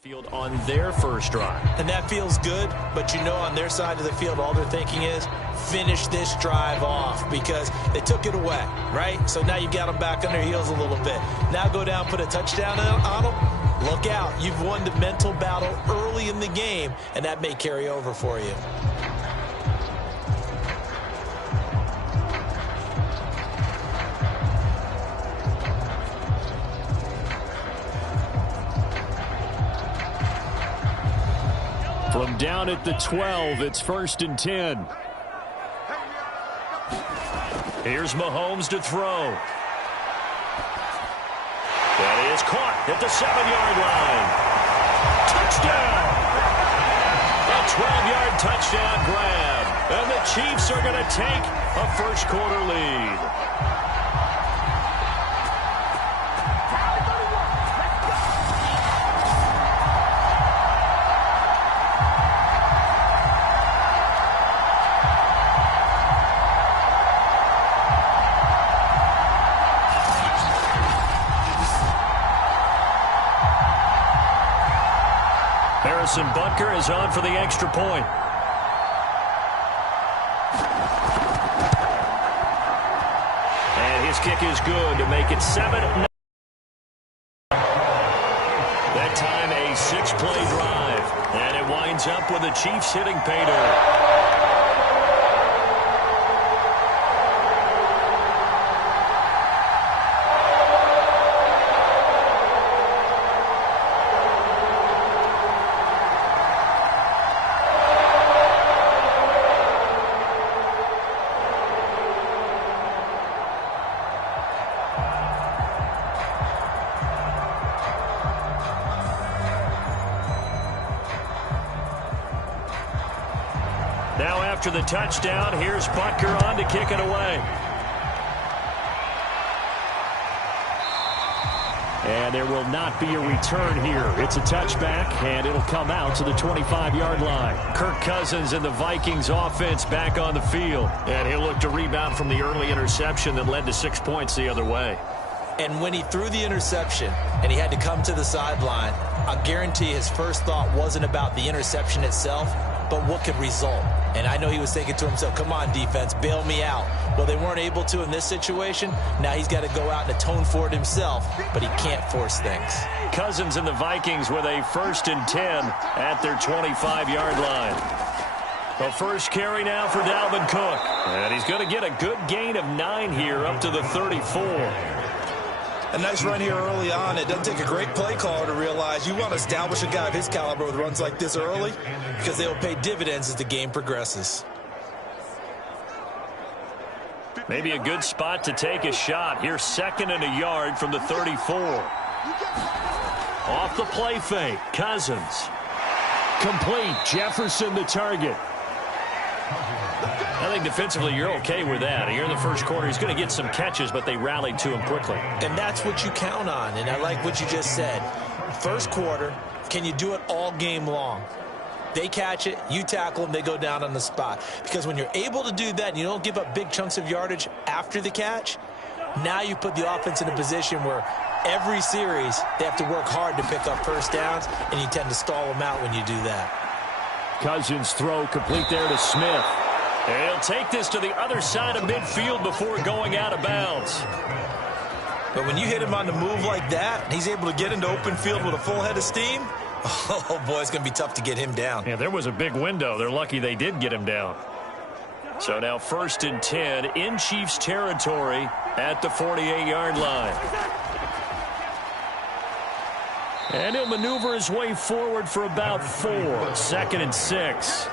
Field on their first drive. And that feels good, but you know on their side of the field, all they're thinking is finish this drive off because they took it away, right? So now you got them back on their heels a little bit. Now go down, put a touchdown on them. Look out. You've won the mental battle early in the game, and that may carry over for you. From down at the 12, it's 1st and 10. Here's Mahomes to throw. That is caught at the 7-yard line. Touchdown! A 12-yard touchdown grab. And the Chiefs are going to take a first-quarter lead. Butker is on for the extra point. And his kick is good to make it 7. That time a 6-play drive. And it winds up with the Chiefs hitting pay dirt. Now after the touchdown, here's Butker on to kick it away. And there will not be a return here. It's a touchback, and it'll come out to the 25-yard line. Kirk Cousins and the Vikings offense back on the field. And he'll look to rebound from the early interception that led to 6 points the other way. And when he threw the interception and he had to come to the sideline, I guarantee his first thought wasn't about the interception itself, but what could result. And I know he was thinking to himself, come on, defense, bail me out. Well, they weren't able to in this situation. Now he's got to go out and atone for it himself, but he can't force things. Cousins and the Vikings with a 1st and 10 at their 25-yard line. The first carry now for Dalvin Cook. And he's going to get a good gain of 9 here up to the 34. A nice run here early on. It doesn't take a great play caller to realize you want to establish a guy of his caliber with runs like this early because they will pay dividends as the game progresses. Maybe a good spot to take a shot. Here's 2nd and a yard from the 34. Off the play fake. Cousins. Complete. Jefferson the target. I think defensively you're okay with that. Here in the first quarter, he's going to get some catches, but they rallied to him quickly. And that's what you count on, and I like what you just said. First quarter, can you do it all game long? They catch it, you tackle them, they go down on the spot. Because when you're able to do that and you don't give up big chunks of yardage after the catch, now you put the offense in a position where every series they have to work hard to pick up first downs, and you tend to stall them out when you do that. Cousins throw complete there to Smith. And he'll take this to the other side of midfield before going out of bounds. But when you hit him on the move like that, and he's able to get into open field with a full head of steam, oh, boy, it's going to be tough to get him down. Yeah, there was a big window. They're lucky they did get him down. So now 1st and 10 in Chiefs territory at the 48-yard line. And he'll maneuver his way forward for about 4. 2nd and 6.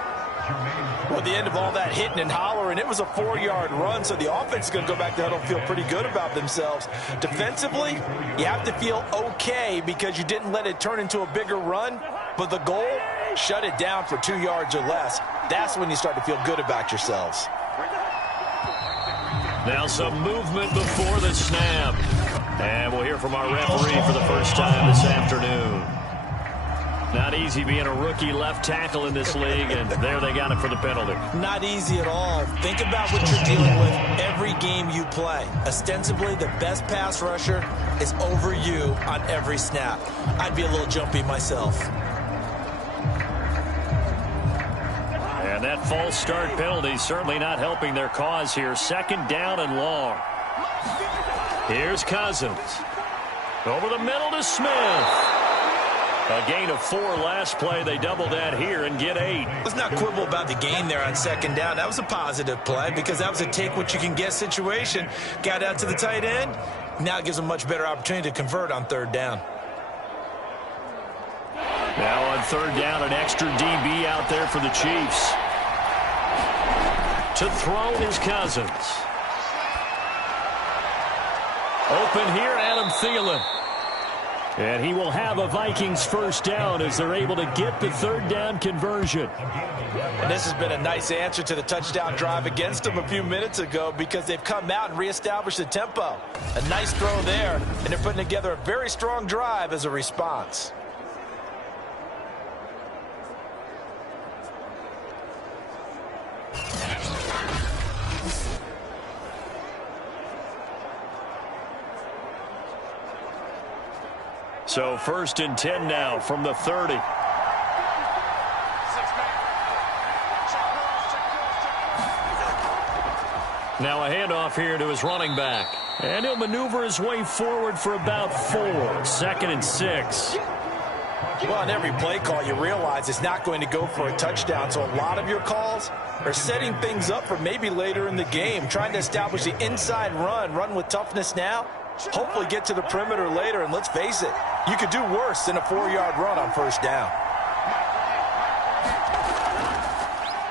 Well, at the end of all that hitting and hollering, it was a 4-yard run, so the offense is going to go back to huddle and feel pretty good about themselves. Defensively, you have to feel okay because you didn't let it turn into a bigger run, but the goal, shut it down for 2 yards or less. That's when you start to feel good about yourselves. Now some movement before the snap. And we'll hear from our referee for the first time this afternoon. Not easy. easy being a rookie left tackle in this league, and there they got it for the penalty. Not easy at all. Think about what you're dealing with every game you play. Ostensibly, the best pass rusher is over you on every snap. I'd be a little jumpy myself. And that false start penalty certainly not helping their cause here. Second down and long. Here's Cousins. Over the middle to Smith. A gain of 4 last play. They double that here and get 8. Let's not quibble about the gain there on second down. That was a positive play because that was a take-what-you-can-get situation. Got out to the tight end. Now it gives them a much better opportunity to convert on third down. Now on third down, an extra DB out there for the Chiefs. To throw is Cousins. Open here, Adam Thielen. And he will have a Vikings first down as they're able to get the third down conversion. And this has been a nice answer to the touchdown drive against them a few minutes ago because they've come out and reestablished the tempo. A nice throw there, and they're putting together a very strong drive as a response. So first and 10 now from the 30. Now a handoff here to his running back. And he'll maneuver his way forward for about 4. Second and 6. Well, on every play call, you realize it's not going to go for a touchdown. So a lot of your calls are setting things up for maybe later in the game, trying to establish the inside run with toughness now. Hopefully get to the perimeter later, and let's face it, you could do worse than a 4-yard run on first down.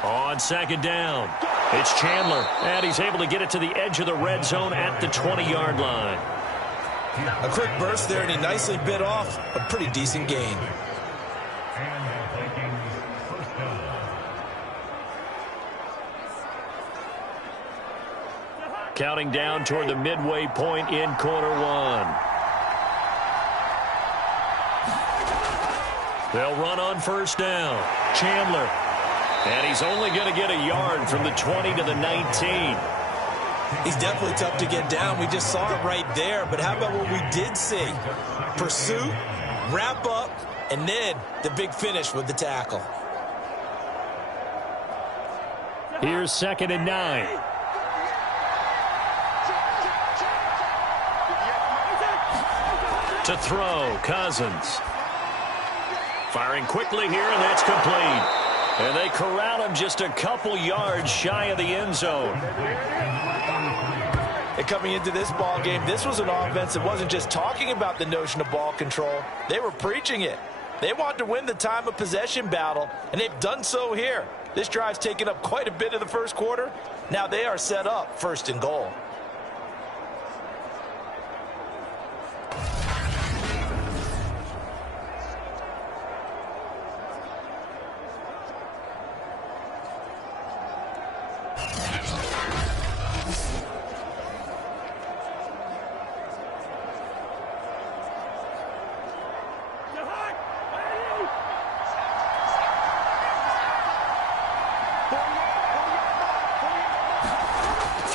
On second down, it's Chandler, and he's able to get it to the edge of the red zone at the 20-yard line. A quick burst there, and he nicely bit off a pretty decent gain. Counting down toward the midway point in quarter 1. They'll run on first down. Chandler. And he's only going to get a yard from the 20 to the 19. He's definitely tough to get down. We just saw it right there. But how about what we did see? Pursuit, wrap up, and then the big finish with the tackle. Here's second and 9. To throw, Cousins. Firing quickly here, and that's complete. And they corral him just a couple yards shy of the end zone. And coming into this ball game, this was an offense that wasn't just talking about the notion of ball control. They were preaching it. They wanted to win the time of possession battle, and they've done so here. This drive's taken up quite a bit of the first quarter. Now they are set up first and goal.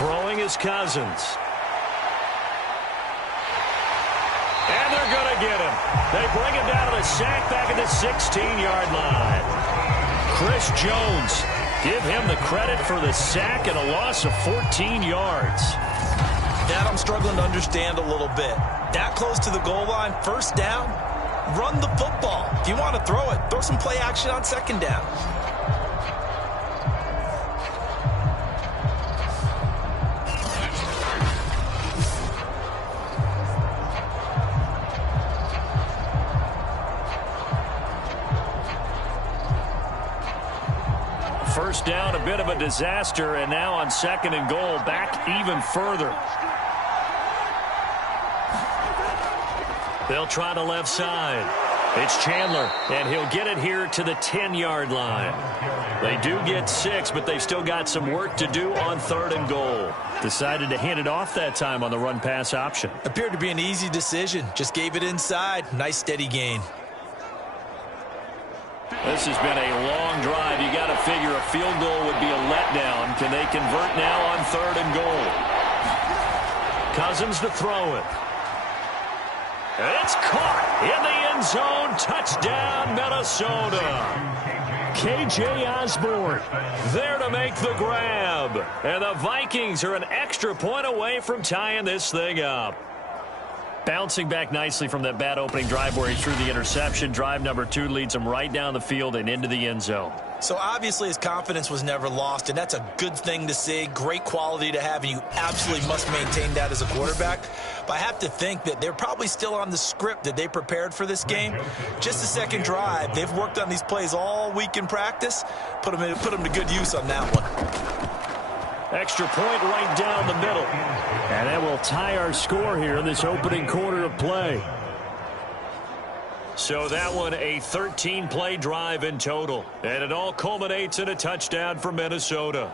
Throwing is Cousins. And they're going to get him. They bring him down to the sack back at the 16-yard line. Chris Jones, give him the credit for the sack and a loss of 14 yards. That I'm struggling to understand a little bit. That close to the goal line, first down, run the football. If you want to throw it, throw some play action on second down. First down, a bit of a disaster, and now on second and goal, back even further. They'll try the left side. It's Chandler, and he'll get it here to the 10-yard line. They do get 6, but they've still got some work to do on third and goal. Decided to hand it off that time on the run-pass option. Appeared to be an easy decision. Just gave it inside. Nice steady gain. This has been a long drive. You got to figure a field goal would be a letdown. Can they convert now on 3rd and goal? Cousins to throw it. It's caught in the end zone. Touchdown, Minnesota. K.J. Osborne there to make the grab. And the Vikings are an extra point away from tying this thing up. Bouncing back nicely from that bad opening drive where he threw the interception. Drive number 2 leads him right down the field and into the end zone. So obviously his confidence was never lost, and that's a good thing to see. Great quality to have, and you absolutely must maintain that as a quarterback. But I have to think that they're probably still on the script that they prepared for this game. Just the second drive. They've worked on these plays all week in practice. Put them to good use on that one. Extra point right down the middle. And that will tie our score here in this opening quarter of play. So that one a 13-play drive in total. And it all culminates in a touchdown for Minnesota.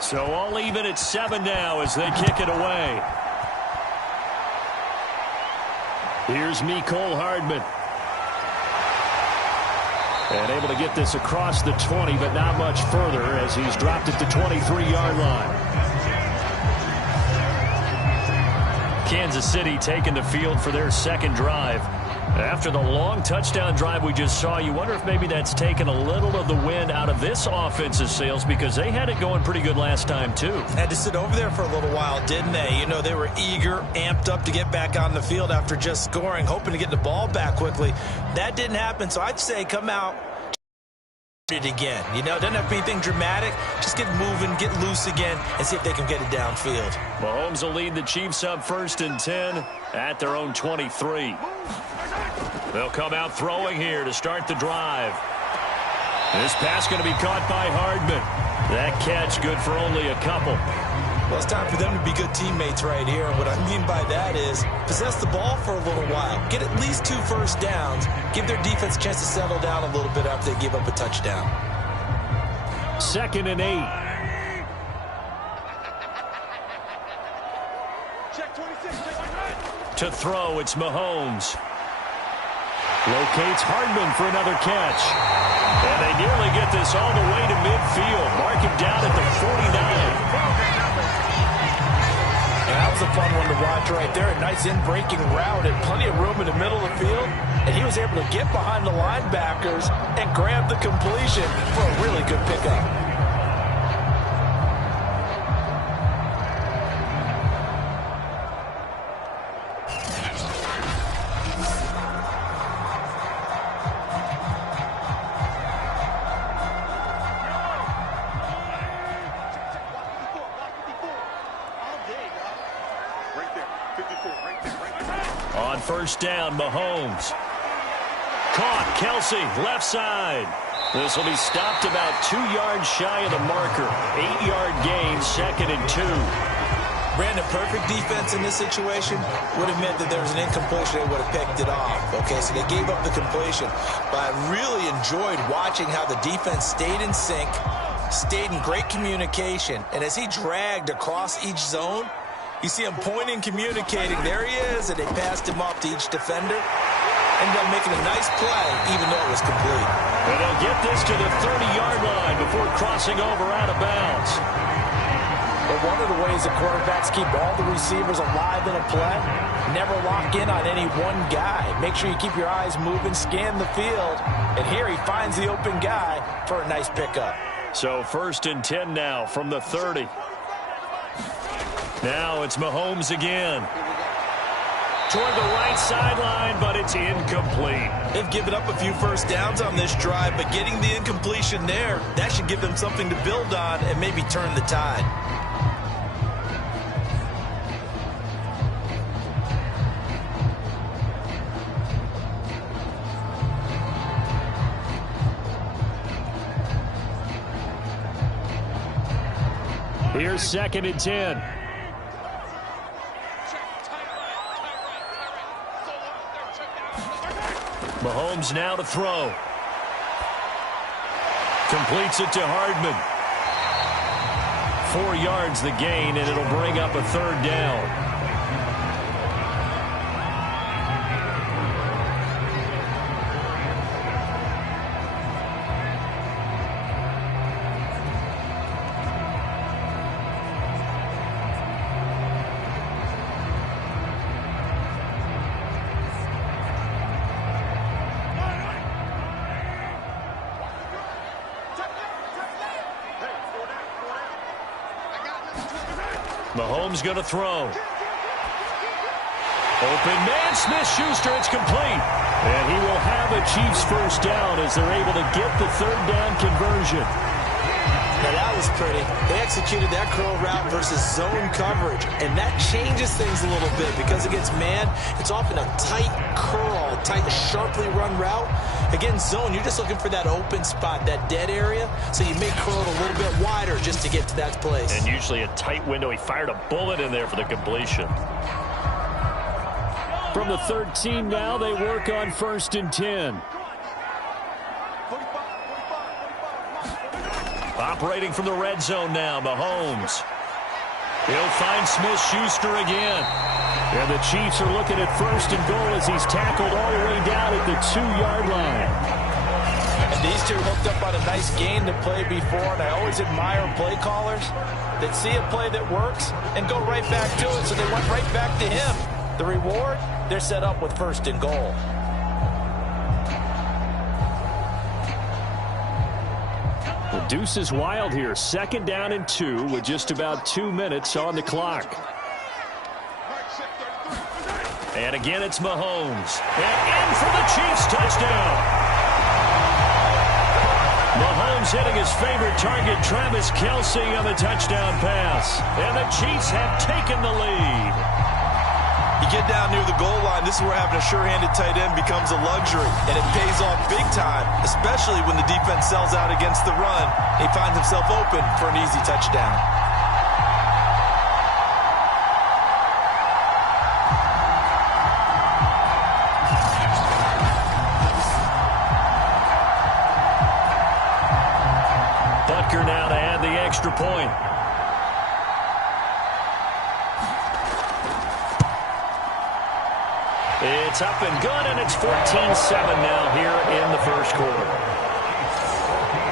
So all even at 7 now as they kick it away. Here's Mecole Hardman. And able to get this across the 20, but not much further as he's dropped at the 23-yard line. Kansas City taking the field for their second drive. After the long touchdown drive we just saw, you wonder if maybe that's taken a little of the wind out of this offense's sails because they had it going pretty good last time, too. Had to sit over there for a little while, didn't they? You know, they were eager, amped up to get back on the field after just scoring, hoping to get the ball back quickly. That didn't happen, so I'd say come out it again. You know, doesn't have to be anything dramatic. Just get moving, get loose again, and see if they can get it downfield. Mahomes will lead the Chiefs up 1st and 10 at their own 23. They'll come out throwing here to start the drive. This pass going to be caught by Hardman. That catch good for only a couple. Well, it's time for them to be good teammates right here. And what I mean by that is possess the ball for a little while. Get at least 2 first downs. Give their defense a chance to settle down a little bit after they give up a touchdown. 2nd and 8. To throw, it's Mahomes. Locates Hardman for another catch. And they nearly get this all the way to midfield. Mark him down at the 49. And that was a fun one to watch right there. A nice in-breaking route and plenty of room in the middle of the field. And he was able to get behind the linebackers and grab the completion for a really good pickup. On 1st down, Mahomes. Caught, Kelsey, left side. This will be stopped about 2 yards shy of the marker. 8-yard gain, 2nd and 2. Brandon, perfect defense in this situation would have meant that there was an incompletion. They would have picked it off. Okay, so they gave up the completion. But I really enjoyed watching how the defense stayed in sync, stayed in great communication. And as he dragged across each zone, you see him pointing, communicating. There he is, and they passed him off to each defender. Ended up making a nice play, even though it was complete. And they'll get this to the 30-yard line before crossing over out of bounds. But one of the ways that quarterbacks keep all the receivers alive in a play, never lock in on any one guy. Make sure you keep your eyes moving, scan the field. And here he finds the open guy for a nice pickup. So 1st and 10 now from the 30. Now it's Mahomes again. Toward the right sideline, but it's incomplete. They've given up a few first downs on this drive, but getting the incompletion there, that should give them something to build on and maybe turn the tide. Here's 2nd and 10. Mahomes now to throw. Completes it to Hardman. 4 yards the gain, and it'll bring up a 3rd down. Mahomes going to throw. Open man, Smith-Schuster, it's complete. And he will have a Chiefs 1st down as they're able to get the 3rd down conversion. Now that was pretty. They executed that curl route versus zone coverage, and that changes things a little bit because against man, it's often a tight curl, tight, sharply run route. Against zone, you're just looking for that open spot, that dead area, so you may curl it a little bit wider just to get to that place. And usually a tight window. He fired a bullet in there for the completion. From the 13 now, they work on 1st and 10. Operating from the red zone now, Mahomes. He'll find Smith-Schuster again. And the Chiefs are looking at 1st and goal as he's tackled all the way down at the 2-yard line. And these two hooked up on a nice gain to play before, and I always admire play callers that see a play that works and go right back to it, so they went right back to him. The reward, they're set up with 1st and goal. The deuce is wild here. 2nd down and 2 with just about 2 minutes on the clock. And again, it's Mahomes. And in for the Chiefs touchdown. Mahomes hitting his favorite target, Travis Kelce, on the touchdown pass. And the Chiefs have taken the lead. You get down near the goal line, this is where having a sure-handed tight end becomes a luxury, and it pays off big time, especially when the defense sells out against the run. He finds himself open for an easy touchdown. Butker now to add the extra point. It's up and good, and it's 14-7 now here in the 1st quarter.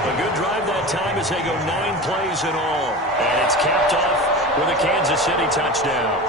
A good drive that time as they go 9 plays in all. And it's capped off with a Kansas City touchdown.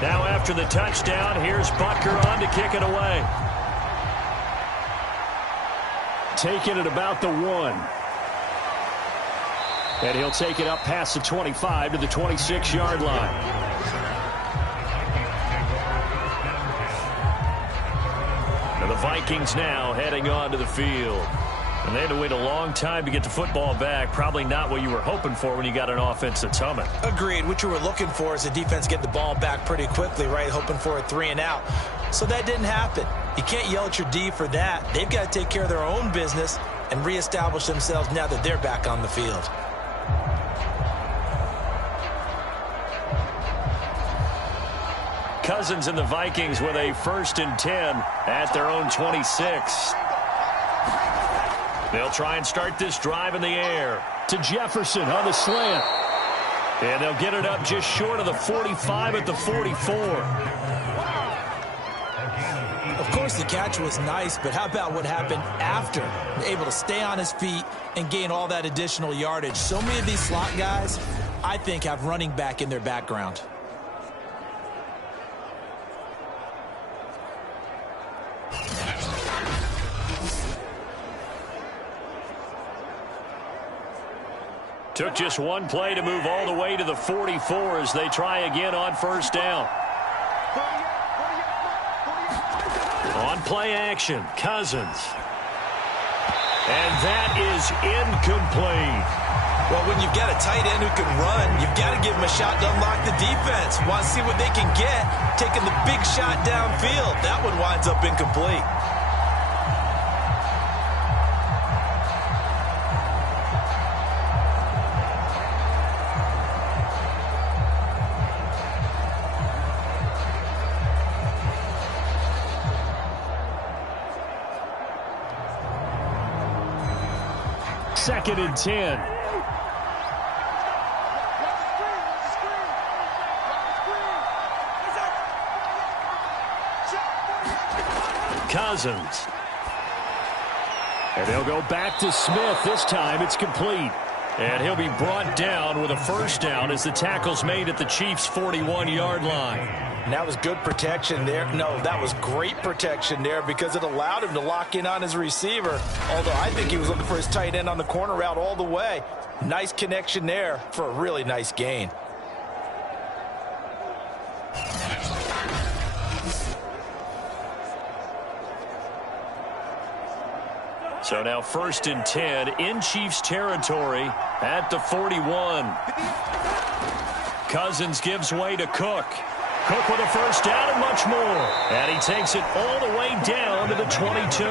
Now after the touchdown, here's Butker on to kick it away. Taking it about the 1. And he'll take it up past the 25 to the 26-yard line. And the Vikings now heading onto the field. And they had to wait a long time to get the football back. Probably not what you were hoping for when you got an offense that's humming. Agreed. What you were looking for is the defense get the ball back pretty quickly, right? Hoping for a 3 and out. So that didn't happen. You can't yell at your D for that. They've got to take care of their own business and reestablish themselves now that they're back on the field. Cousins and the Vikings with a 1st and 10 at their own 26. They'll try and start this drive in the air to Jefferson on the slant. And they'll get it up just short of the 45 at the 44. Of course, the catch was nice, but how about what happened after? Able to stay on his feet and gain all that additional yardage. So many of these slot guys, I think, have running back in their background. Took just one play to move all the way to the 44 as they try again on 1st down. Play action. Cousins. And that is incomplete. Well, when you've got a tight end who can run, you've got to give him a shot to unlock the defense. Want to see what they can get, taking the big shot downfield. That one winds up incomplete. Second and 10. Cousins. And they'll go back to Smith. This time it's complete. And he'll be brought down with a first down as the tackle's made at the Chiefs' 41-yard line. And that was good protection there. No, that was great protection there because it allowed him to lock in on his receiver. Although I think he was looking for his tight end on the corner route all the way. Nice connection there for a really nice gain. So now first and 10 in Chiefs territory at the 41. Cousins gives way to Cook. Cook with a first down and much more. And he takes it all the way down to the 22.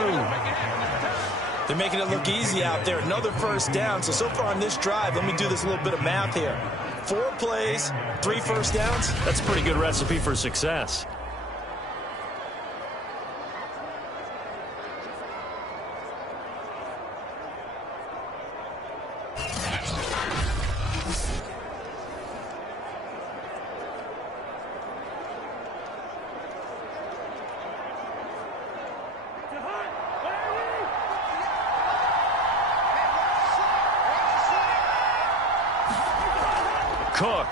They're making it look easy out there. Another first down. So far on this drive, let me do this little bit of math here. 4 plays, 3 first downs. That's a pretty good recipe for success. Cook.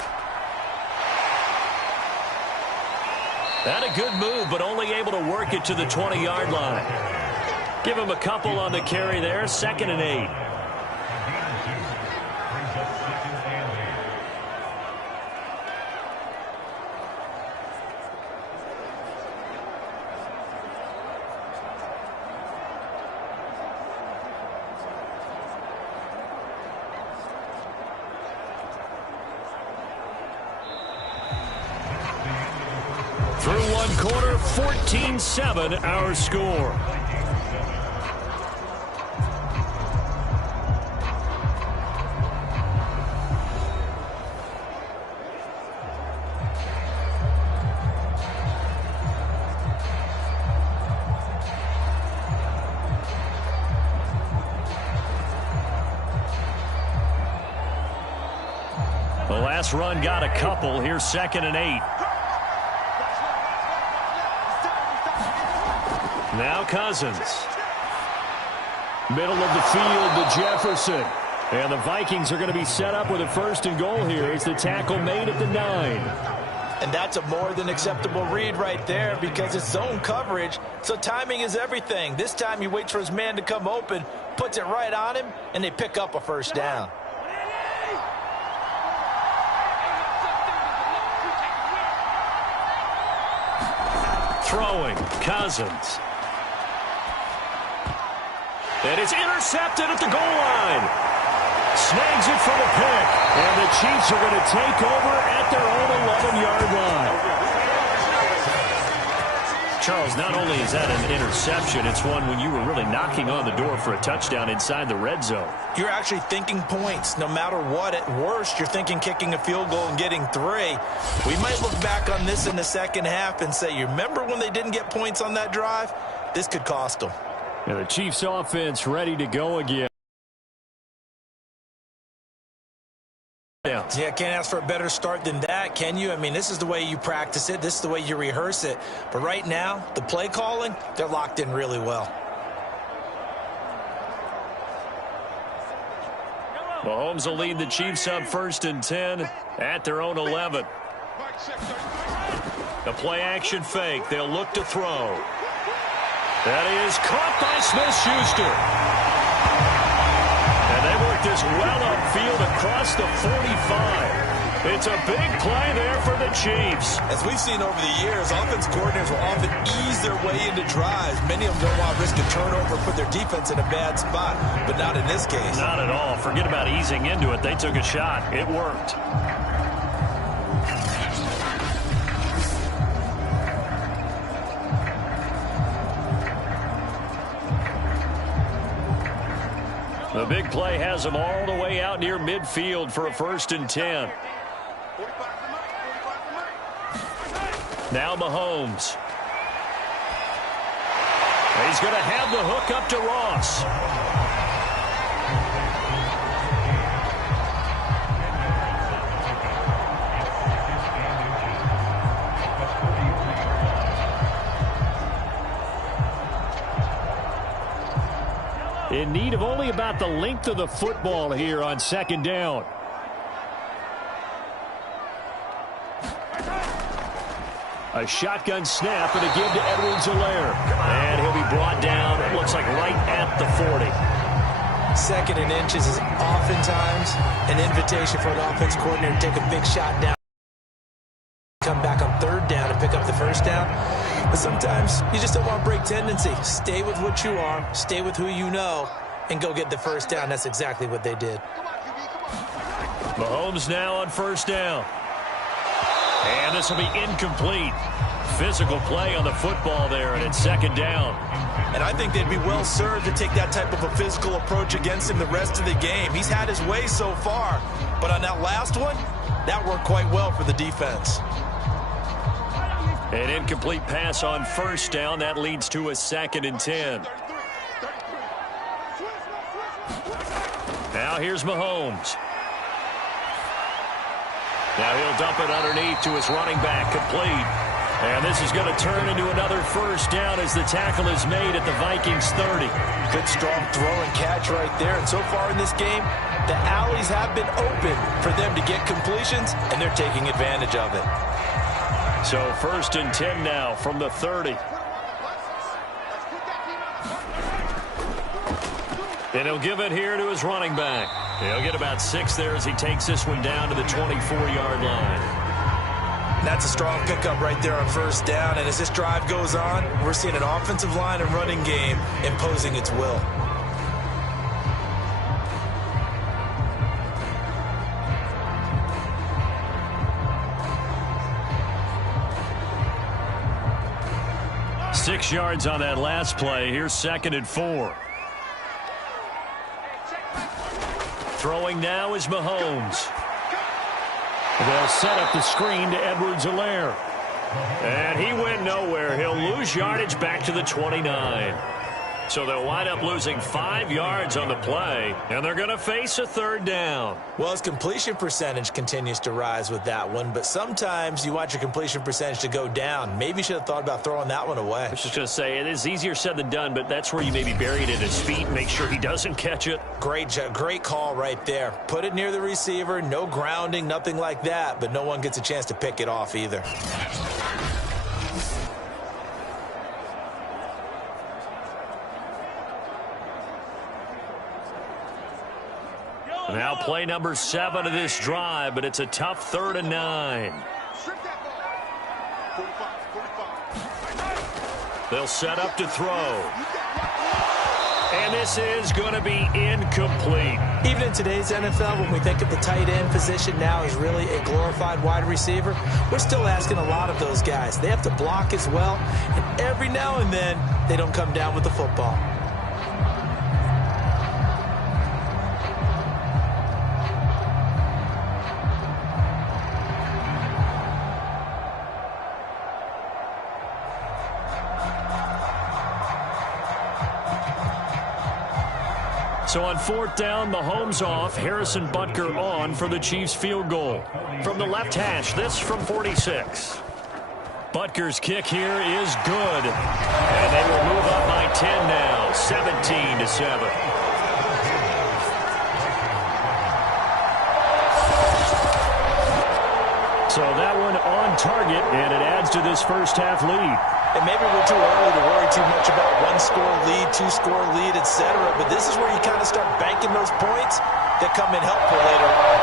That a good move, but only able to work it to the 20-yard line. Give him a couple on the carry there. 2nd and 8. Through one quarter, 14-7 our score. The last run got a couple. Here's 2nd and 8. Now Cousins. Middle of the field to Jefferson. And the Vikings are going to be set up with a 1st and goal here as the tackle made at the 9. And that's a more than acceptable read right there because it's zone coverage, so timing is everything. This time he waits for his man to come open, puts it right on him, and they pick up a first down. Throwing, Cousins. And it's intercepted at the goal line. Snags it for the pick. And the Chiefs are going to take over at their own 11-yard line. Charles, not only is that an interception, it's one when you were really knocking on the door for a touchdown inside the red zone. You're actually thinking points. No matter what, at worst, you're thinking kicking a field goal and getting 3. We might look back on this in the second half and say, you remember when they didn't get points on that drive? This could cost them. And the Chiefs offense ready to go again. Yeah, can't ask for a better start than that, can you? I mean, this is the way you practice it. This is the way you rehearse it. But right now, the play calling, they're locked in really well. Mahomes will lead the Chiefs up 1st and 10 at their own 11. The play action fake. They'll look to throw. That is caught by Smith-Schuster. And they work this well upfield across the 45. It's a big play there for the Chiefs. As we've seen over the years, offense coordinators will often ease their way into drives. Many of them don't want to risk a turnover or put their defense in a bad spot, but not in this case. Not at all. Forget about easing into it. They took a shot. It worked. The big play has them all the way out near midfield for a 1st and 10. Now Mahomes. He's going to have the hook up to Ross. In need of only about the length of the football here on 2nd down. A shotgun snap and a give to Edwards-Helaire. And he'll be brought down, it looks like right at the 40. 2nd and inches is oftentimes an invitation for an offense coordinator to take a big shot down. Come back on 3rd down and pick up the 1st down. But sometimes you just don't want to break tendency. Stay with what you are, stay with who you know, and go get the 1st down. That's exactly what they did. Mahomes now on 1st down. And this will be incomplete. Physical play on the football there, and it's 2nd down. And I think they'd be well served to take that type of a physical approach against him the rest of the game. He's had his way so far, but on that last one, that worked quite well for the defense. An incomplete pass on 1st down. That leads to a 2nd and 10. Now here's Mahomes. Now he'll dump it underneath to his running back, complete. And this is going to turn into another 1st down as the tackle is made at the Vikings 30. Good strong throw and catch right there. And so far in this game, the alleys have been open for them to get completions, and they're taking advantage of it. So 1st and 10 now from the 30. And he'll give it here to his running back. He'll get about 6 there as he takes this one down to the 24-yard line. That's a strong pickup right there on 1st down. And as this drive goes on, we're seeing an offensive line and running game imposing its will. Six yards on that last play. Here's 2nd and 4. Throwing now is Mahomes. They'll set up the screen to Edwards-Helaire. And he went nowhere. He'll lose yardage back to the 29. So they'll wind up losing 5 yards on the play, and they're going to face a 3rd down. Well, his completion percentage continues to rise with that one, but sometimes you want your completion percentage to go down. Maybe you should have thought about throwing that one away. I was just going to say, it is easier said than done, but that's where you maybe bury it at his feet and make sure he doesn't catch it. Great call right there. Put it near the receiver, no grounding, nothing like that, but no one gets a chance to pick it off either. Now play number 7 of this drive, but it's a tough 3rd and 9. They'll set up to throw. And this is going to be incomplete. Even in today's NFL, when we think of the tight end position now as really a glorified wide receiver, we're still asking a lot of those guys. They have to block as well, and every now and then, they don't come down with the football. So on 4th down, Mahomes off, Harrison Butker on for the Chiefs field goal. From the left hash, this from 46. Butker's kick here is good. And they will move up by 10 now, 17-7. So that one on target, and it adds to this first half lead. And maybe we're too early to worry too much about 1-score lead, 2-score lead, etc. But this is where you kind of start banking those points that come in helpful later on.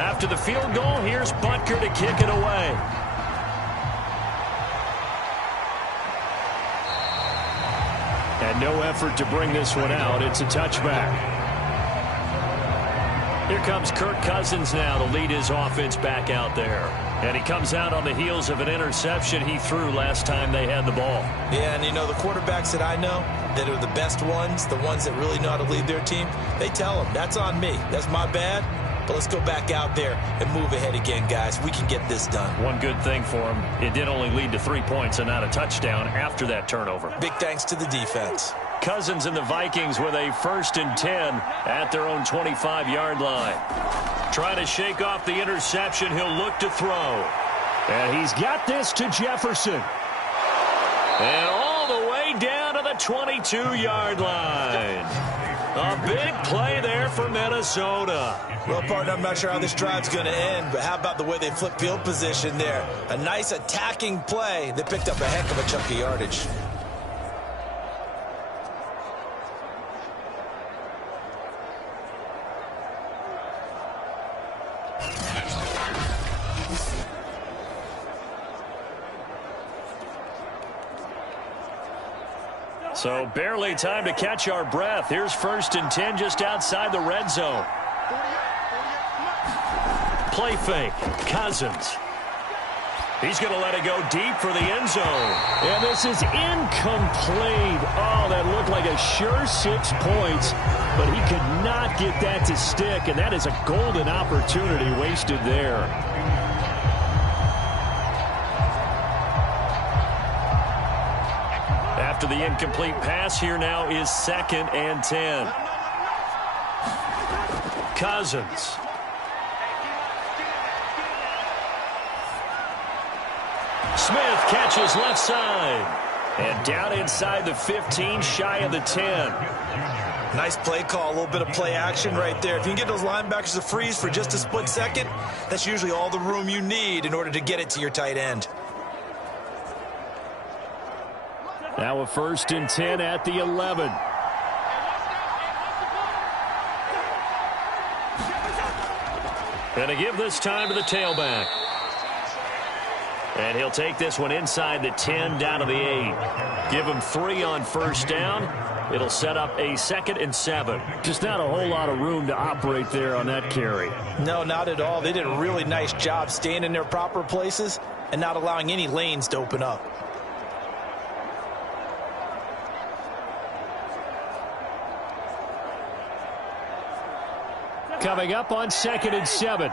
After the field goal, here's Butker to kick it away. And no effort to bring this one out. It's a touchback. Here comes Kirk Cousins now to lead his offense back out there. And he comes out on the heels of an interception he threw last time they had the ball. Yeah, and you know, the quarterbacks that I know that are the best ones, the ones that really know how to lead their team, they tell them, that's on me. That's my bad. But let's go back out there and move ahead again, guys. We can get this done. One good thing for him, it did only lead to 3 points and not a touchdown after that turnover. Big thanks to the defense. Cousins and the Vikings with a 1st and 10 at their own 25-yard line. Trying to shake off the interception, he'll look to throw. And he's got this to Jefferson. And all the way down to the 22-yard line. A big play there for Minnesota. Well, partner, I'm not sure how this drive's going to end, but how about the way they flip field position there? A nice attacking play. They picked up a heck of a chunk of yardage. So barely time to catch our breath. Here's 1st and 10 just outside the red zone. Play fake. Cousins. He's going to let it go deep for the end zone. And this is incomplete. Oh, that looked like a sure 6 points, but he could not get that to stick, and that is a golden opportunity wasted there. After the incomplete pass, here now is 2nd and 10. Cousins. Smith catches left side. And down inside the 15, shy of the 10. Nice play call, a little bit of play action right there. If you can get those linebackers to freeze for just a split second, that's usually all the room you need in order to get it to your tight end. Now a 1st and 10 at the 11. And to give this time to the tailback. And he'll take this one inside the 10 down to the 8. Give him 3 on 1st down. It'll set up a 2nd and 7. Just not a whole lot of room to operate there on that carry. No, not at all. They did a really nice job staying in their proper places and not allowing any lanes to open up. Coming up on 2nd and 7.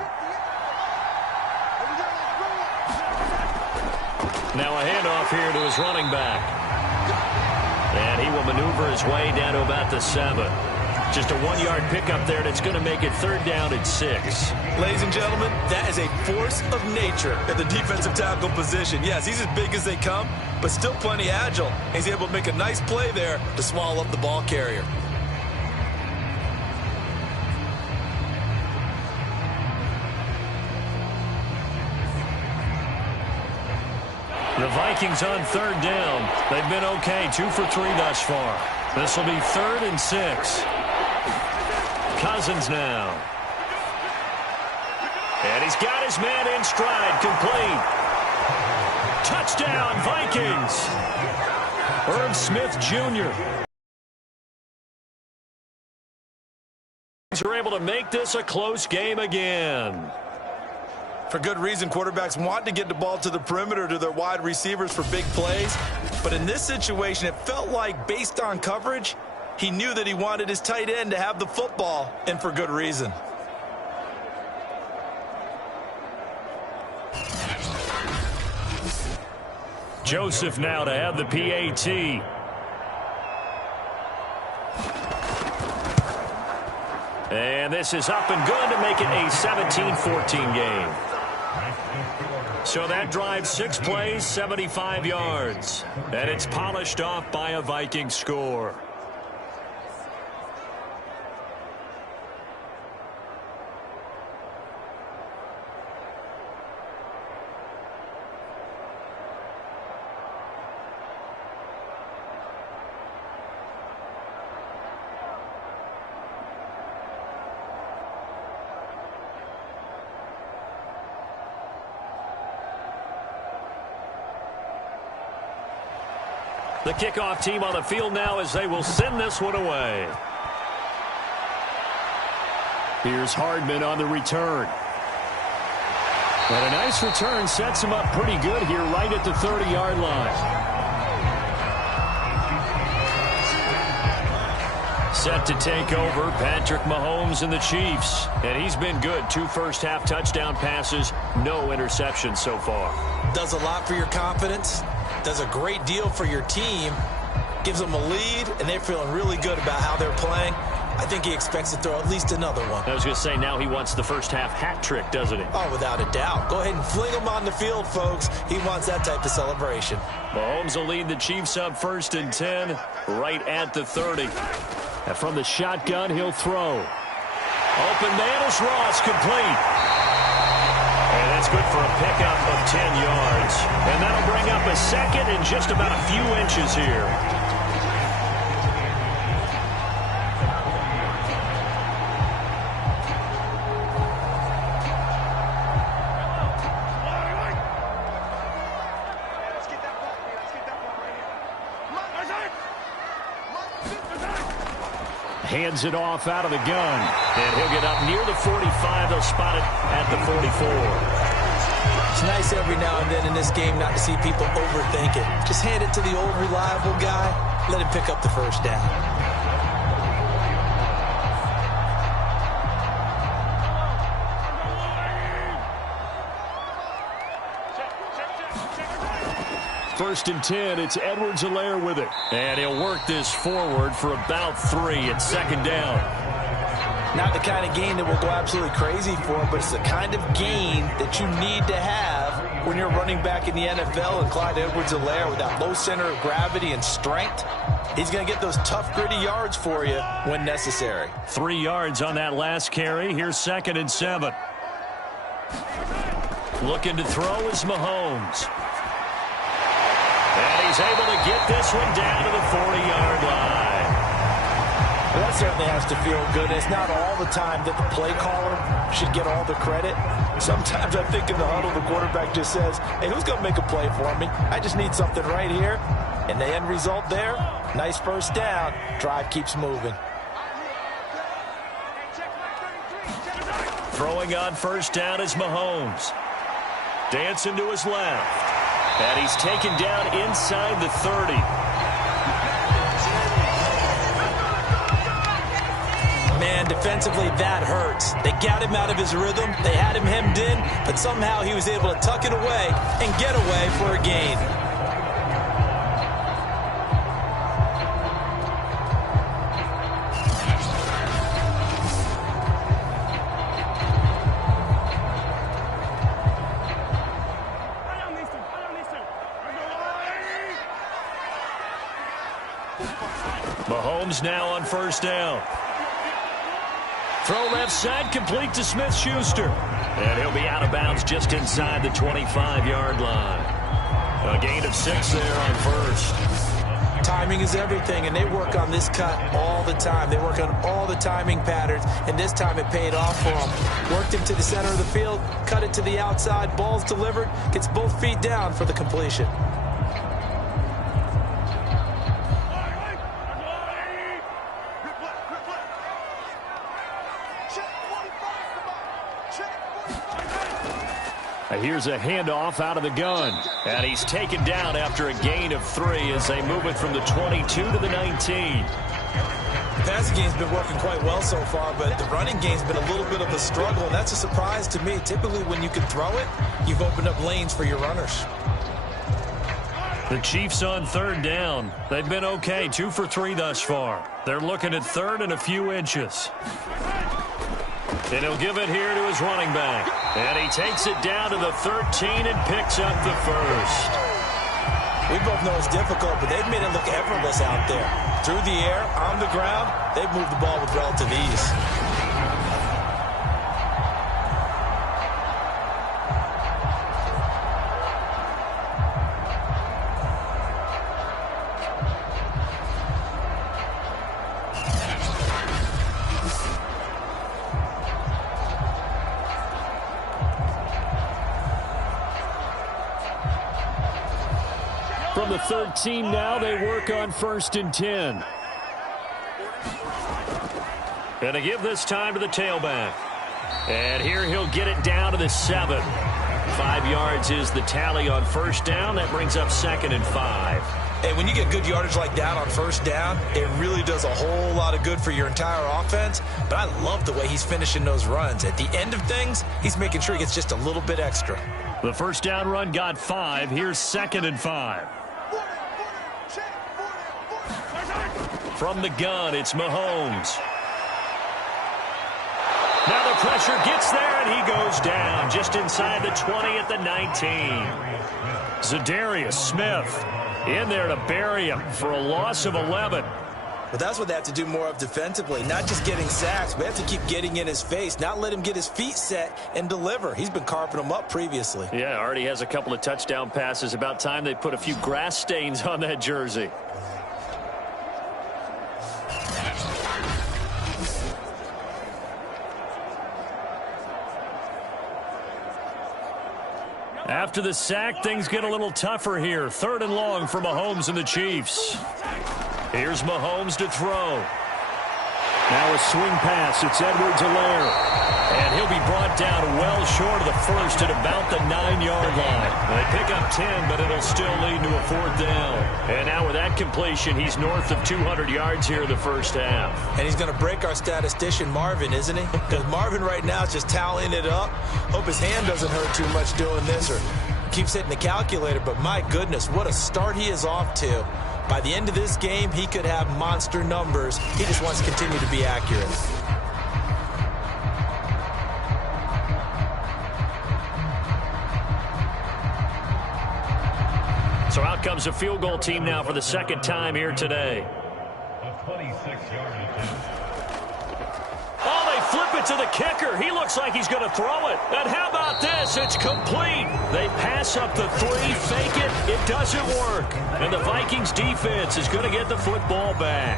Now a handoff here to his running back. And he will maneuver his way down to about the 7. Just a 1-yard pickup there, and it's going to make it 3rd down and 6. Ladies and gentlemen, that is a force of nature at the defensive tackle position. Yes, he's as big as they come, but still plenty agile. He's able to make a nice play there to swallow up the ball carrier. The Vikings on 3rd down. They've been okay, 2 for 3 thus far. This will be 3rd and 6. Cousins now. And he's got his man in stride, complete. Touchdown, Vikings. Irv Smith Jr. Are able to make this a close game again. For good reason, quarterbacks want to get the ball to the perimeter to their wide receivers for big plays. But in this situation, it felt like, based on coverage, he knew that he wanted his tight end to have the football, and for good reason. Joseph now to have the PAT. And this is up and good to make it a 17-14 game. So that drives 6 plays, 75 yards. And it's polished off by a Viking score. The kickoff team on the field now as they will send this one away. Here's Hardman on the return. And a nice return sets him up pretty good here right at the 30-yard line. Set to take over, Patrick Mahomes and the Chiefs. And he's been good. 2 first-half touchdown passes, no interceptions so far. Does a lot for your confidence. Does a great deal for your team. Gives them a lead, and they're feeling really good about how they're playing. I think he expects to throw at least another one. I was going to say, now he wants the first-half hat trick, doesn't he? Oh, without a doubt. Go ahead and fling him on the field, folks. He wants that type of celebration. Mahomes will lead the Chiefs up 1st and 10, right at the 30. And from the shotgun, he'll throw. Open man is Ross, complete. And that's good for a pickup of 10 yards. And that'll bring up a second and just about a few inches here. Hands it off out of the gun. And he'll get up near the 45. They'll spot it at the 44. It's nice every now and then in this game not to see people overthink it. Just hand it to the old reliable guy. Let him pick up the first down. First and 10, it's Edwards-Helaire with it. And he'll work this forward for about 3 at 2nd down. Not the kind of gain that will go absolutely crazy for him, but it's the kind of gain that you need to have when you're running back in the NFL. And Clyde Edwards-Helaire, with that low center of gravity and strength, he's going to get those tough, gritty yards for you when necessary. 3 yards on that last carry. Here's 2nd and 7. Looking to throw is Mahomes. And he's able to get this one down to the 40-yard line. Well, that certainly has to feel good. It's not all the time that the play caller should get all the credit. Sometimes I think in the huddle, the quarterback just says, hey, who's going to make a play for me? I just need something right here. And the end result there, nice first down. Drive keeps moving. Throwing on first down is Mahomes. Dancing to his left. And he's taken down inside the 30. Man, defensively, that hurts. They got him out of his rhythm. They had him hemmed in, but somehow he was able to tuck it away and get away for a gain. Mahomes now on first down. Throw left side, complete to Smith-Schuster. And he'll be out of bounds just inside the 25-yard line. A gain of 6 there on first. Timing is everything, and they work on this cut all the time. They work on all the timing patterns, and this time it paid off for them. Worked him to the center of the field, cut it to the outside, ball's delivered, gets both feet down for the completion. Here's a handoff out of the gun. And he's taken down after a gain of 3 as they move it from the 22 to the 19. The passing game's been working quite well so far, but the running game's been a little bit of a struggle, and that's a surprise to me. Typically, when you can throw it, you've opened up lanes for your runners. The Chiefs on 3rd down. They've been okay, 2 for 3 thus far. They're looking at 3rd and a few inches. And he'll give it here to his running back. And he takes it down to the 13 and picks up the first. We both know it's difficult, but they've made it look effortless out there. Through the air, on the ground, they've moved the ball with relative ease. From from the 13 now. They work on 1st and 10. And they give this time to the tailback. And here he'll get it down to the 7. 5 yards is the tally on 1st down. That brings up 2nd and 5. Hey, when you get good yardage like that on 1st down, it really does a whole lot of good for your entire offense. But I love the way he's finishing those runs. At the end of things, he's making sure he gets just a little bit extra. The 1st down run got 5. Here's 2nd and 5. From the gun, it's Mahomes. Now the pressure gets there, and he goes down just inside the 20 at the 19. Zadarius Smith in there to bury him for a loss of 11. But that's what they have to do more of defensively, not just getting sacks, but they have to keep getting in his face, not let him get his feet set and deliver. He's been carving them up previously. Yeah, already has a couple of touchdown passes. About time they put a few grass stains on that jersey. After the sack, things get a little tougher here. 3rd and long for Mahomes and the Chiefs. Here's Mahomes to throw. Now a swing pass. It's Edwards-Helaire. And he'll be brought down well short of the 1st at about the 9-yard line. They pick up 10, but it'll still lead to a 4th down. And now with that completion, he's north of 200 yards here in the 1st half. And he's going to break our statistician Marvin, isn't he? Because Marvin right now is just tallying it up. Hope his hand doesn't hurt too much doing this or keeps hitting the calculator. But my goodness, what a start he is off to. By the end of this game, he could have monster numbers. He just wants to continue to be accurate. So out comes a field goal team now for the 2nd time here today. A 26-yard attempt. Oh, they flip it to the kicker. He looks like he's going to throw it. And how about this? It's complete. They pass up the 3, fake it. It doesn't work. And the Vikings defense is going to get the football back.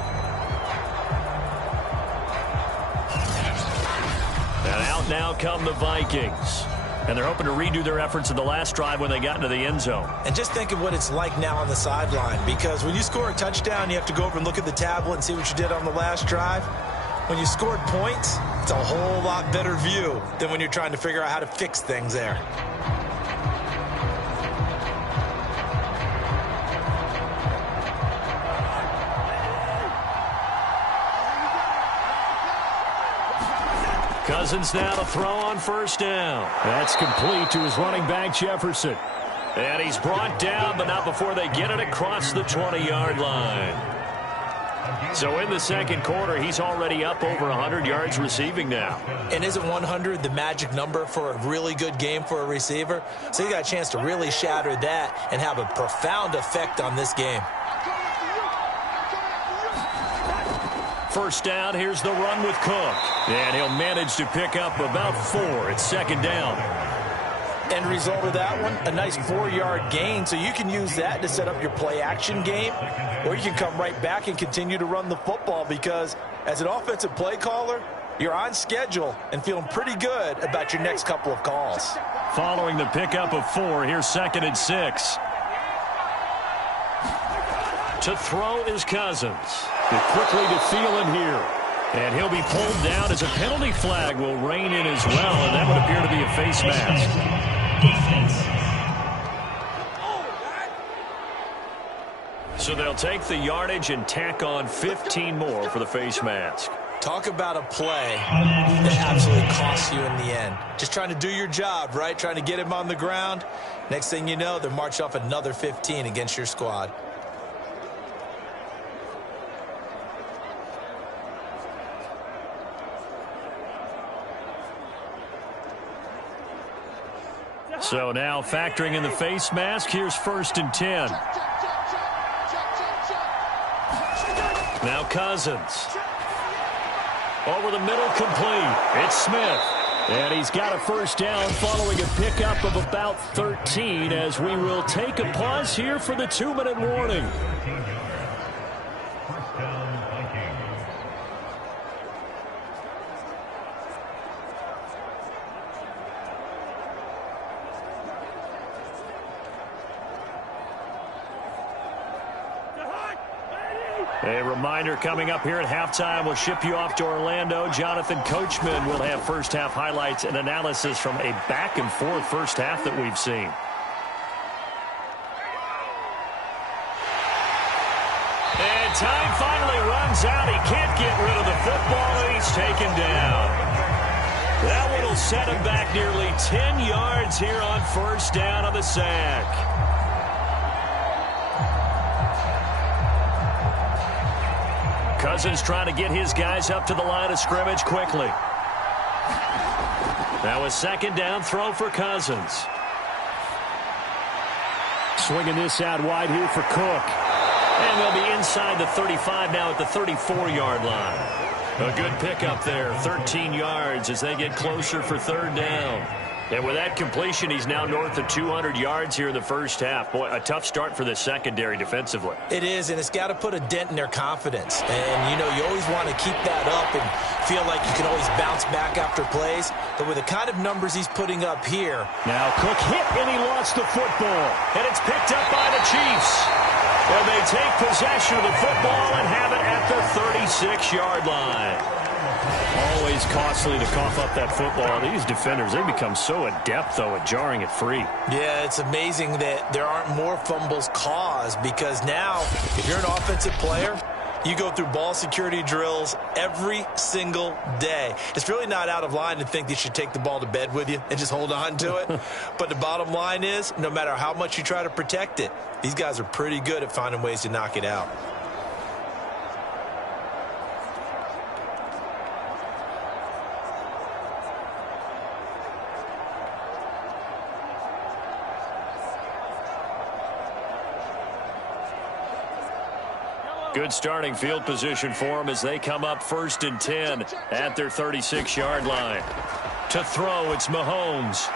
And out now come the Vikings. And they're hoping to redo their efforts in the last drive when they got into the end zone. And just think of what it's like now on the sideline, because when you score a touchdown, you have to go over and look at the tablet and see what you did on the last drive. When you scored points, it's a whole lot better view than when you're trying to figure out how to fix things there. Cousins now to throw on 1st down. That's complete to his running back, Jefferson. And he's brought down, but not before they get it across the 20-yard line. So in the 2nd quarter, he's already up over 100 yards receiving now. And isn't 100 the magic number for a really good game for a receiver? So you got a chance to really shatter that and have a profound effect on this game. 1st down, here's the run with Cook. And he'll manage to pick up about 4. It's 2nd down. End result of that one, a nice 4-yard gain. So you can use that to set up your play-action game, or you can come right back and continue to run the football, because as an offensive play caller, you're on schedule and feeling pretty good about your next couple of calls. Following the pickup of 4, here's 2nd and 6. To throw is Cousins. They're quickly to Thielen here. And he'll be pulled down as a penalty flag will rein in as well, and that would appear to be a face mask. So they'll take the yardage and tack on 15 more for the face mask. Talk about a play that absolutely costs you in the end. Just trying to do your job, right? Trying to get him on the ground. Next thing you know, they're marching off another 15 against your squad. So now factoring in the face mask, here's 1st and 10. Now Cousins. Over the middle, complete. It's Smith. And he's got a 1st down following a pickup of about 13, as we will take a pause here for the 2-minute warning. First down, Vikings. A reminder coming up here at halftime. We'll ship you off to Orlando. Jonathan Coachman will have first-half highlights and analysis from a back-and-forth first half that we've seen. And time finally runs out. He can't get rid of the football, and he's taken down. That one will set him back nearly 10 yards here on first down on the sack. Cousins trying to get his guys up to the line of scrimmage quickly. Now a second down throw for Cousins. Swinging this out wide here for Cook. And they'll be inside the 35 now at the 34-yard line. A good pickup there, 13 yards as they get closer for third down. And with that completion, he's now north of 200 yards here in the first half. Boy, a tough start for the secondary defensively. It is, and it's got to put a dent in their confidence. And, you know, you always want to keep that up and feel like you can always bounce back after plays. But with the kind of numbers he's putting up here. Now Cook hit, and he lost the football. And it's picked up by the Chiefs. And they take possession of the football and have it at the 36-yard line. Always costly to cough up that football. These defenders, they become so adept, though, at jarring it free. Yeah, it's amazing that there aren't more fumbles caused because now, if you're an offensive player, you go through ball security drills every single day. It's really not out of line to think that you should take the ball to bed with you and just hold on to it. But the bottom line is, no matter how much you try to protect it, these guys are pretty good at finding ways to knock it out. Good starting field position for them as they come up 1st and 10 at their 36-yard line. To throw, it's Mahomes.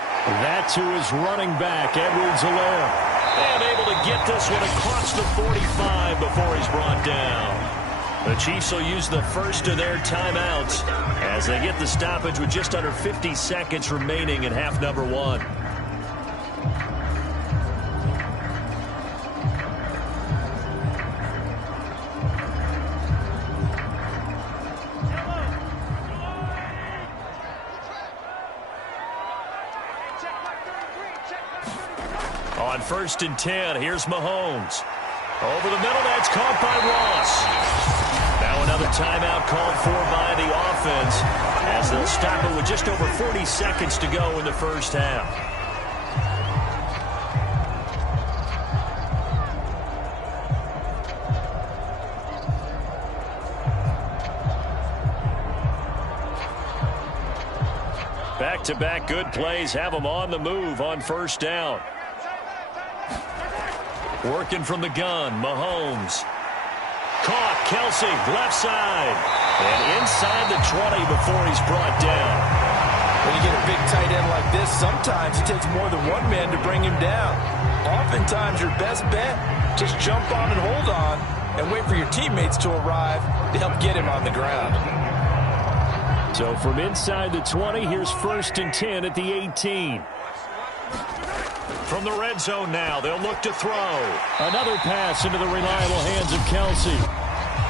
That to his running back, Edwards-Helaire. And able to get this one across the 45 before he's brought down. The Chiefs will use the first of their timeouts as they get the stoppage with just under 50 seconds remaining in half number one. On 1st and 10, here's Mahomes. Over the middle, that's caught by Ross. Now another timeout called for by the offense as they'll stop it with just over 40 seconds to go in the first half. Back-to-back good plays have them on the move on first down. Working from the gun, Mahomes. Caught, Kelsey, left side. And inside the 20 before he's brought down. When you get a big tight end like this, sometimes it takes more than one man to bring him down. Oftentimes, your best bet, just jump on and hold on and wait for your teammates to arrive to help get him on the ground. So from inside the 20, here's 1st and 10 at the 18. From the red zone now, they'll look to throw. Another pass into the reliable hands of Kelsey.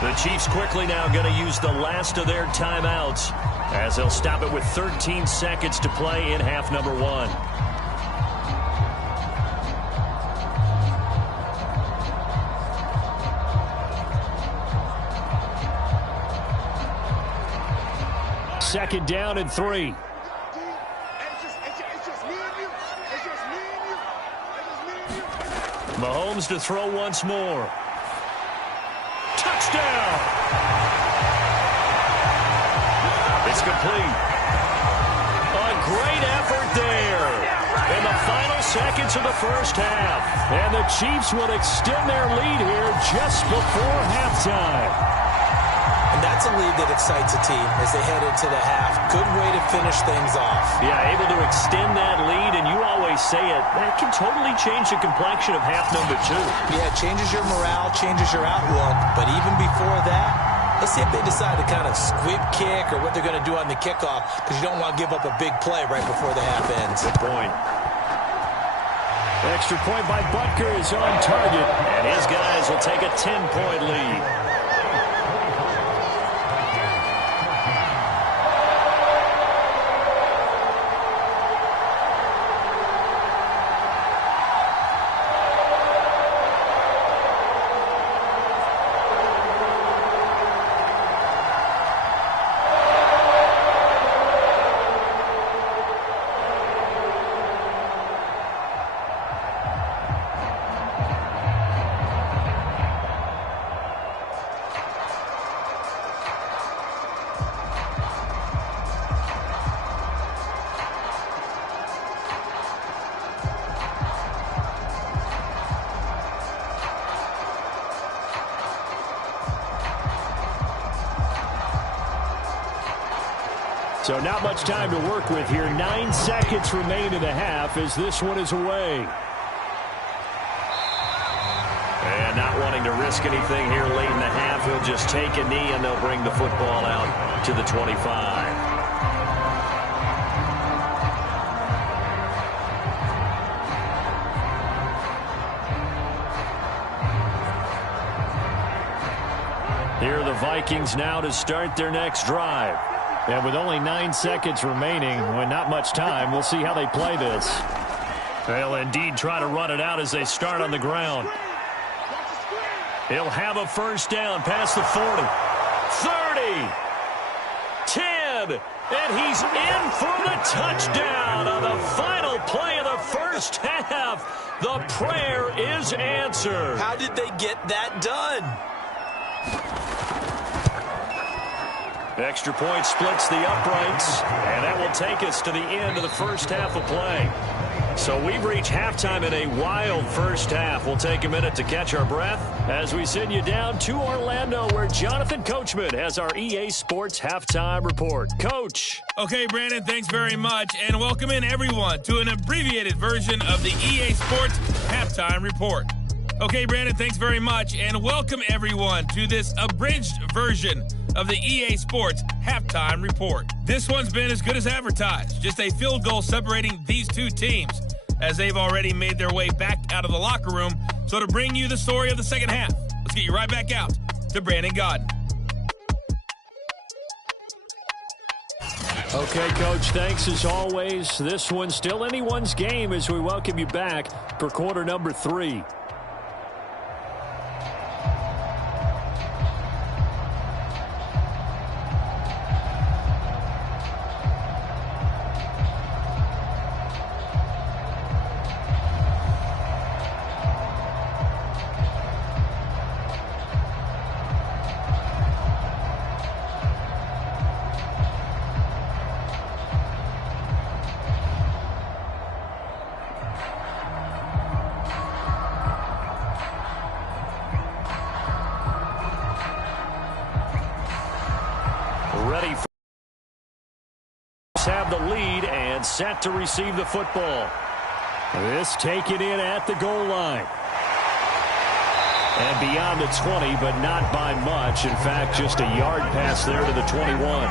The Chiefs quickly now going to use the last of their timeouts as they'll stop it with 13 seconds to play in half number one. Second down and 3. Mahomes to throw once more. Touchdown! It's complete. A great effort there. In the final seconds of the first half. And the Chiefs will extend their lead here just before halftime. And that's a lead that excites a team as they head into the half. Good way to finish things off. Yeah, able to extend that lead, and you always say it, that can totally change the complexion of half number two. Yeah, it changes your morale, changes your outlook. But even before that, let's see if they decide to kind of squib kick or what they're going to do on the kickoff, because you don't want to give up a big play right before the half ends. Good point. Extra point by Butker is on target, and his guys will take a 10-point lead. So not much time to work with here. 9 seconds remain in the half as this one is away. And not wanting to risk anything here late in the half, he'll just take a knee and they'll bring the football out to the 25. Here are the Vikings now to start their next drive. And with only 9 seconds remaining, when not much time, we'll see how they play this. They'll indeed try to run it out as they start on the ground. He'll have a first down past the 40. 30. 10. And he's in for the touchdown on the final play of the first half. The prayer is answered. How did they get that done? Extra point splits the uprights, and that will take us to the end of the first half of play. So we've reached halftime in a wild first half. We'll take a minute to catch our breath as we send you down to Orlando, where Jonathan Coachman has our EA Sports Halftime Report. Coach. Okay, Brandon, thanks very much, and welcome in everyone to an abbreviated version of the EA Sports Halftime Report. Okay, Brandon, thanks very much, and welcome everyone to this abridged version of the EA Sports Halftime Report. This one's been as good as advertised. Just a field goal separating these two teams as they've already made their way back out of the locker room. So to bring you the story of the second half, let's get you right back out to Brandon Godden. Okay, Coach, thanks as always. This one's still anyone's game as we welcome you back for quarter number 3. Ready for have the lead and set to receive the football. This taken in at the goal line. And beyond the 20, but not by much. In fact, just a yard pass there to the 21.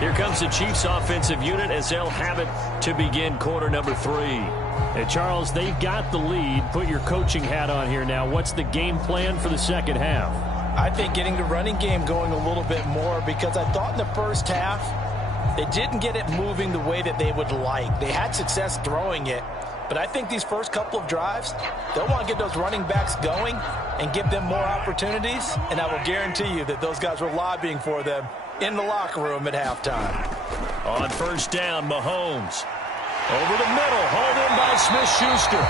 Here comes the Chiefs offensive unit as they'll have it to begin quarter number 3. And Charles, they've got the lead. Put your coaching hat on here now. What's the game plan for the second half? I think getting the running game going a little bit more, because I thought in the first half they didn't get it moving the way that they would like. They had success throwing it, but I think these first couple of drives, they'll want to get those running backs going and give them more opportunities, and I will guarantee you that those guys were lobbying for them in the locker room at halftime. On first down, Mahomes. Over the middle, hauled in by Smith-Schuster.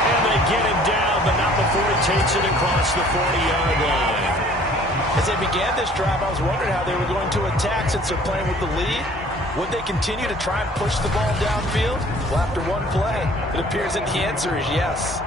And they get him down, but not before he takes it across the 40-yard line. As they began this drive, I was wondering how they were going to attack since they're playing with the lead. Would they continue to try and push the ball downfield? Well, after one play, it appears that the answer is yes.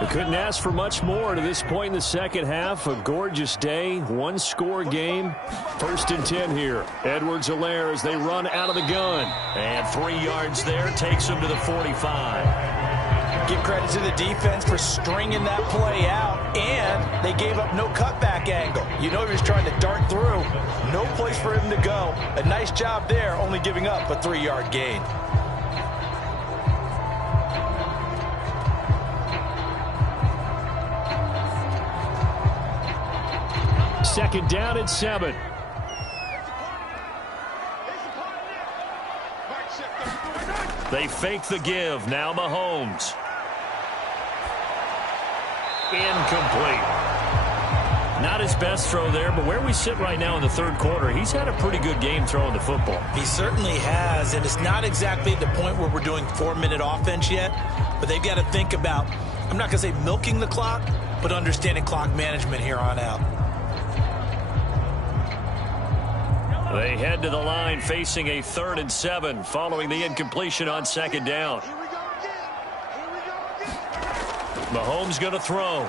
They couldn't ask for much more to this point in the second half. A gorgeous day, one-score game. 1st and 10 here. Edwards-Helaire as they run out of the gun. And 3 yards there takes them to the 45. Give credit to the defense for stringing that play out, and they gave up no cutback angle. You know he was trying to dart through. No place for him to go. A nice job there, only giving up a 3-yard gain. Second down and 7. They fake the give. Now Mahomes. Incomplete. Not his best throw there, but where we sit right now in the third quarter, he's had a pretty good game throwing the football. He certainly has, and it's not exactly at the point where we're doing 4-minute offense yet, but they've got to think about, I'm not going to say milking the clock, but understanding clock management here on out. They head to the line facing a 3rd and 7 following the incompletion on 2nd down. Mahomes going to throw.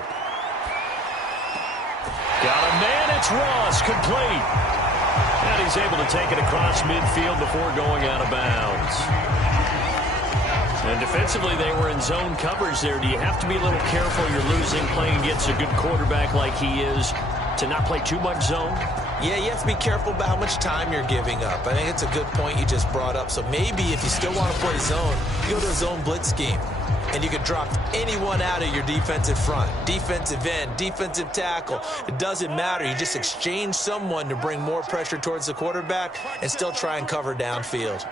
Got a man, it's Ross, complete. And he's able to take it across midfield before going out of bounds. And defensively, they were in zone coverage there. Do you have to be a little careful? You're losing, playing against a good quarterback like he is, to not play too much zone? Yeah, you have to be careful about how much time you're giving up. I think it's a good point you just brought up. So maybe if you still want to play zone, you go to a zone blitz scheme. And you can drop anyone out of your defensive front. Defensive end, defensive tackle. It doesn't matter. You just exchange someone to bring more pressure towards the quarterback and still try and cover downfield.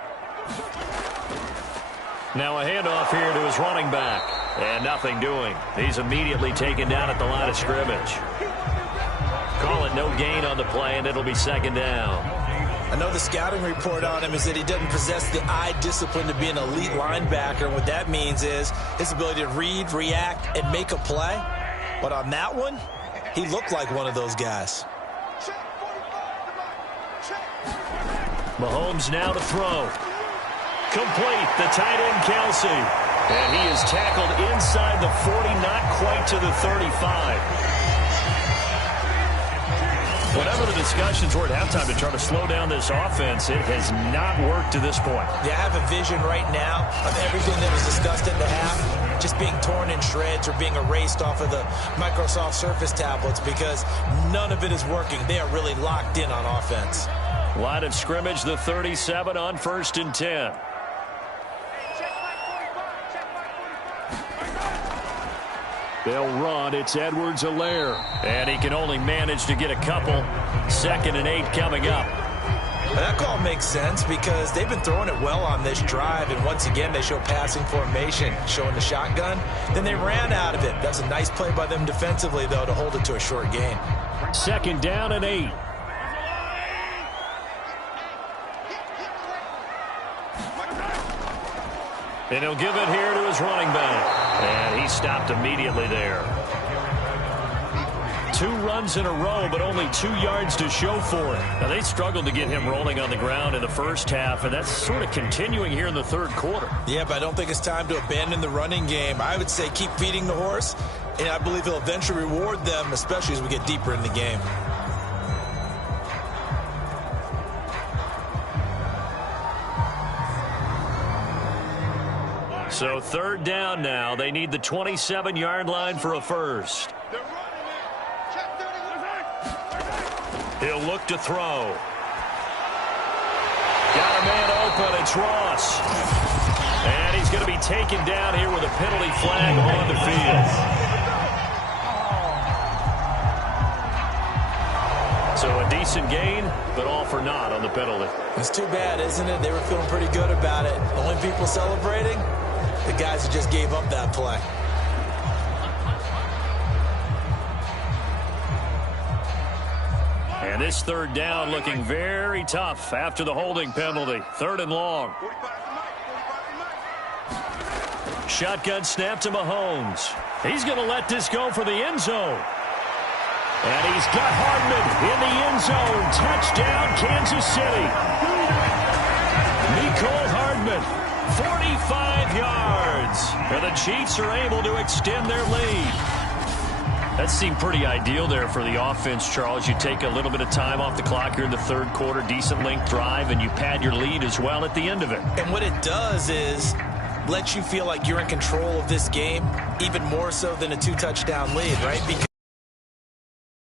Now a handoff here to his running back. And nothing doing. He's immediately taken down at the line of scrimmage. Call it no gain on the play, and it'll be 2nd down. I know the scouting report on him is that he doesn't possess the eye discipline to be an elite linebacker. What that means is his ability to read, react, and make a play. But on that one, he looked like one of those guys. Mahomes now to throw. Complete, the tight end Kelsey. And he is tackled inside the 40, not quite to the 35. Whatever the discussions were at halftime to try to slow down this offense, it has not worked to this point. Yeah, I have a vision right now of everything that was discussed at the half just being torn in shreds or being erased off of the Microsoft Surface tablets because none of it is working. They are really locked in on offense. Line of scrimmage, the 37 on 1st and 10. They'll run. It's Edwards-Helaire. And he can only manage to get a couple. 2nd and 8 coming up. That call makes sense because they've been throwing it well on this drive. And once again, they show passing formation, showing the shotgun. Then they ran out of it. That's a nice play by them defensively, though, to hold it to a short gain. 2nd down and 8. And he'll give it here to his running back. And he stopped immediately there. 2 runs in a row, but only 2 yards to show for it. Now, they struggled to get him rolling on the ground in the first half, and that's sort of continuing here in the 3rd quarter. Yeah, but I don't think it's time to abandon the running game. I would say keep feeding the horse, and I believe he'll eventually reward them, especially as we get deeper in the game. So 3rd down now. They need the 27-yard line for a first. He'll look to throw. Got a man open. It's Ross. And he's going to be taken down here with a penalty flag on the field. So a decent gain, but all for naught on the penalty. It's too bad, isn't it? They were feeling pretty good about it. Only people celebrating? The guys who just gave up that play. And this 3rd down looking very tough after the holding penalty. 3rd and long. Shotgun snap to Mahomes. He's going to let this go for the end zone. And he's got Hardman in the end zone. Touchdown, Kansas City. Mecole Hardman. 45 yards. And the Chiefs are able to extend their lead. That seemed pretty ideal there for the offense, Charles. You take a little bit of time off the clock here in the 3rd quarter, decent length drive, and you pad your lead as well at the end of it. And what it does is let you feel like you're in control of this game, even more so than a 2-touchdown lead, right? Because